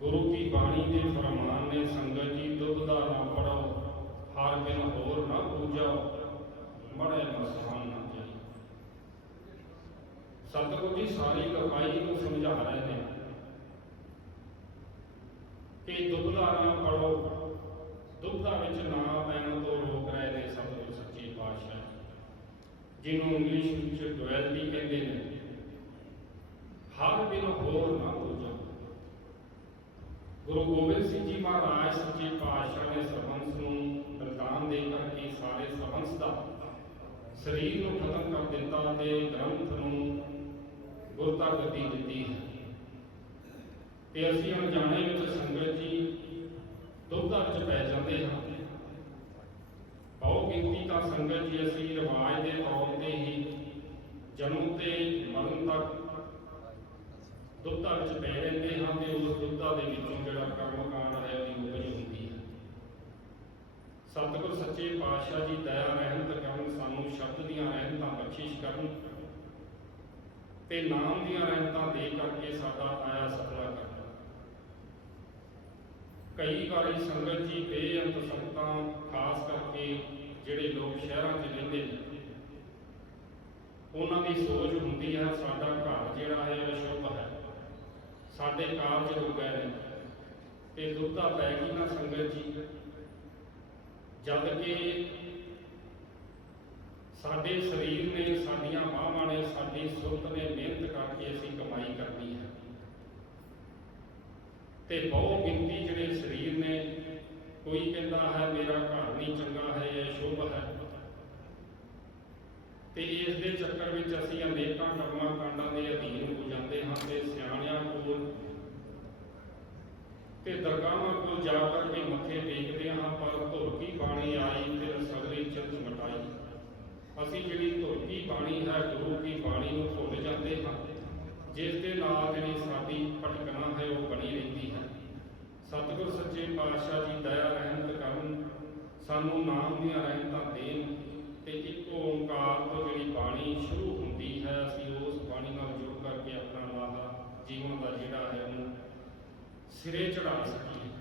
ਗੁਰੂ ਕੀ ਬਾਣੀ ਦੇ ਫਰਮਾਨ ਨੇ, ਸੰਗਤ ਜੀ, ਦੁੱਧ ਦਾ ਨਾ ਪੜੋ ਹਰ ਬਿਨ ਹੋਰ ਨਾ ਪੂਜੋ ਮੜੇ ਮਸਹਾਨ ਨਾ ਜਾਈ। ਸਤਿਗੁਰੂ ਜੀ ਸਾਰੀ ਕਮਾਈ ਨੂੰ ਸਮਝਾ ਰਹੇ ਨੇ ਕਿ ਦੁੱਧ ਦਾ ਨਾ ਪੜੋ ਦੁੱਧਾ ਵਿੱਚ ਨਾ ਪੈਣ ਤੋਂ ਰੋਕ ਰਹੇ ਨੇ ਸਤਿਗੁਰੂ ਸੱਚੇ ਪਾਤਸ਼ਾਹ। ਜਿਹਨੂੰ ਇੰਗਲਿਸ਼ ਵਿੱਚ ਡੁਐਲਿਟੀ ਕਹਿੰਦੇ ਨੇ। ਹਰ ਬਿਨ ਹੋਰ ਗੁਰੂ ਗੋਬਿੰਦ ਸਿੰਘ ਜੀ ਮਹਾਰਾਜ, ਸੱਚੇ ਪਾਤਸ਼ਾਹ ਨੇ ਸਰਬੰਸ ਨੂੰ ਬਰਦਾਨ ਦੇ ਕਰਕੇ ਸਾਰੇ ਸਰਬੰਸ ਦਾ ਸਰੀਰ ਨੂੰ ਖਤਮ ਕਰ ਦਿੱਤਾ ਤੇ ਗ੍ਰੰਥ ਨੂੰ ਗੁਰਤਾ ਗੱਦੀ ਦਿੱਤੀ ਹੈ। ਤੇ ਅਸੀਂ ਅਣਜਾਣੇ ਵਿੱਚ ਸੰਗਤ ਜੀ ਦੁੱਧਾਂ ਵਿੱਚ ਪੈ ਜਾਂਦੇ ਹਾਂ। ਬਹੁ ਗਿਣਤੀ ਤਾਂ ਸੰਗਤ ਜੀ ਅਸੀਂ ਰਿਵਾਜ ਦੇ ਤੌਰ ਤੇ ਹੀ ਜਨਮ ਤੇ ਮਰਨ ਤੱਕ ਦੁੱਧਾਂ ਵਿੱਚ ਪੈ ਰਹਿੰਦੇ ਹਾਂ ਤੇ ਉਸ ਦੁੱਧਾਂ ਦੇ ਵਿੱਚੋਂ ਜਿਹੜਾ ਕਰਮ ਕਾਂਡ ਹੈ ਉਹਦੀ ਉਪਜ ਹੁੰਦੀ ਹੈ। ਸਤਿਗੁਰ ਸੱਚੇ ਪਾਤਸ਼ਾਹ ਜੀ ਦਇਆ ਰਹਿਮਤ ਕਰਨ, ਸਾਨੂੰ ਸ਼ਬਦ ਦੀਆਂ ਰਹਿਮਤਾਂ ਬਖਸ਼ਿਸ਼ ਕਰਨ ਤੇ ਨਾਮ ਦੀਆਂ ਰਹਿਮਤਾਂ ਦੇ ਕਰਕੇ ਸਾਡਾ ਆਇਆ ਸਫਲਾ ਕਰਨ ਕਈ ਵਾਰੀ ਸੰਗਤ ਜੀ ਬੇਅੰਤ ਸੰਗਤਾਂ, ਖਾਸ ਕਰਕੇ ਜਿਹੜੇ ਲੋਕ ਸ਼ਹਿਰਾਂ 'ਚ ਰਹਿੰਦੇ ਨੇ, ਉਹਨਾਂ ਦੀ ਸੋਚ ਹੁੰਦੀ ਹੈ ਸਾਡਾ ਘਰ ਜਿਹੜਾ ਹੈ ਅਸ਼ੁੱਧ ਹੈ ਸਾਡੇ ਕਾਰਜ ਰੁਕ ਗਏ ਨੇ। ਤੇ ਦੁੱਧਾ ਪੈ ਗਈ ਨਾ ਸੰਗਤ ਜੀ। ਜਦ ਕਿ ਸਾਡੇ ਸਰੀਰ ਨੇ, ਸਾਡੀਆਂ ਬਾਹਾਂ ਨੇ, ਸਾਡੀ ਸੁਰਤ ਨੇ ਮਿਹਨਤ ਕਰਕੇ ਅਸੀਂ ਕਮਾਈ ਕਰਨੀ ਹੈ। ਤੇ ਬਹੁ ਗਿਣਤੀ ਜਿਹੜੇ ਸਰੀਰ ਨੇ, ਕੋਈ ਕਹਿੰਦਾ ਹੈ, ਮੇਰਾ ਘਰ ਨਹੀਂ ਚੰਗਾ ਹੈ ਇਹ ਸ਼ੁਭ ਹੈ ਤੇ ਇਸ ਦੇ ਚੱਕਰ ਵਿੱਚ ਅਸੀਂ ਅਨੇਕਾਂ ਕਰਮਾਂ ਕਾਂਡਾਂ ਦੇ ਅਧੀਨ ਹੋ ਜਾਂਦੇ ਹਾਂ ਤੇ ਸਿਆਣਿਆਂ ਕੋਲ ਤੇ ਦਰਗਾਹਾਂ ਕੋਲ ਜਾ ਕਰਕੇ ਮੱਥੇ ਟੇਕਦੇ ਹਾਂ, ਪਰ ਧੁਰ ਬਾਣੀ ਆਈ ਤੇ ਸਗਰੀ ਚਿਤ ਮਟਾਈ। ਅਸੀਂ ਜਿਹੜੀ ਧੁਰਕੀ ਬਾਣੀ ਹੈ, ਗੁਰੂ ਕੀ ਬਾਣੀ ਨੂੰ ਭੁੱਲ ਜਾਂਦੇ ਹਾਂ। ਜਿਸ ਦੇ ਨਾਲ ਜਿਹੜੀ ਸਾਡੀ ਭਟਕਣਾ ਹੈ, ਉਹ ਬਣੀ ਰਹਿੰਦੀ ਹੈ। ਸਤਿਗੁਰ ਸੱਚੇ ਪਾਤਸ਼ਾਹ ਜੀ ਦਇਆ ਰਹਿਮਤ ਕਰਨ, ਸਾਨੂੰ ਨਾਮ ਦੀਆਂ ਰਹਿਮਤਾਂ ਸਿਰੇ ਚੜਾ ਸਕੀਏ।